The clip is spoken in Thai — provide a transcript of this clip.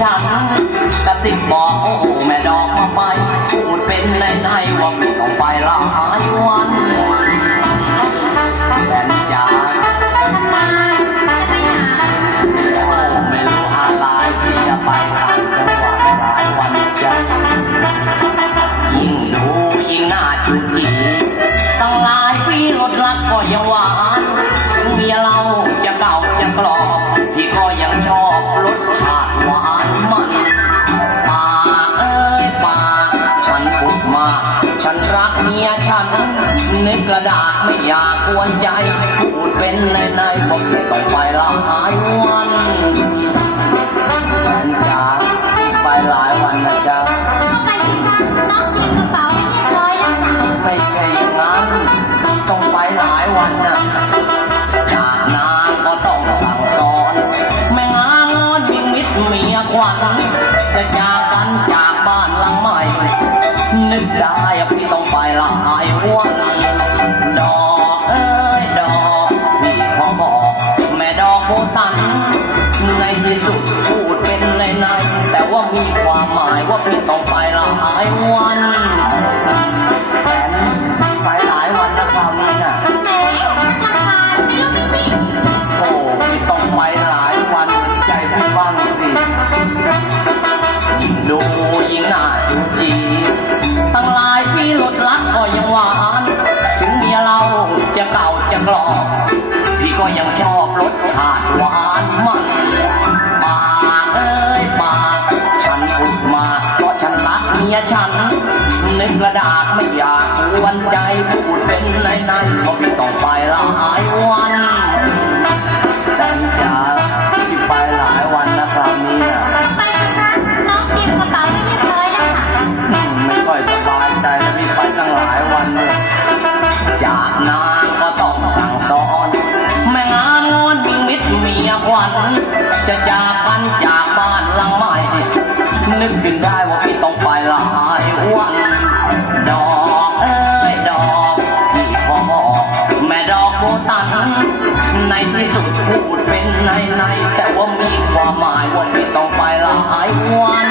ซิบบอกโอ้แม่ดอกมาไปพูดเป็นในในว่าไม่ต้องไปหลายวันแฟนจ๋าจะไปไหนโอ้ไม่รู้อะไรที่จะไปต่างจังหวัดหลายวันจังยิ่งดูยิ่งน่าจุจีตั้งหลายปีรถลักก็ยังหวานเมียเราจะเก่าจะ นึกกระดาษไม่อยากกวนใจ พูดเป็นในในบอกไม่ต้องไปหลายวันจ๋าไปหลายวันนะจ๊ะก็ไปสิคะน้องเตรียมกระเป๋าให้เรียบร้อยแล้วค่ะไม่ใช่อย่างนั้นต้องไปหลายวันนะจากนางก็ต้องสั่งสอนไม่งานอนยิ่งมิดเมียควันจะจากกันจากบ้านหลังใหม่ นึกได้พี่ต้องไปหลายวันดอกเอ้ยดอกพี่ขอบอก แม่ดอกโบตัน ในที่สุดพูดเป็นในในแต่ว่ามีความหมายว่าพี่ต้องไปหลายวันแถมไปหลายวันนะคราวนี้น่ะาติหวานมันปากเอ้ยปากฉันอุดมาเพราะฉันรักเมียฉัน นึกกระดาษไม่อยากกวนใจพูดเป็นในในๆเพราะพี่ต้องไปหลายวัน นึกขึ้นได้ว่าพี่ต้องไปหลายวันดอกเอ้ยดอกพี่พอแม่ดอกโบตันในที่สุดพูดเป็นในในแต่ว่ามีความหมายว่าพี่ต้องไปหลายวัน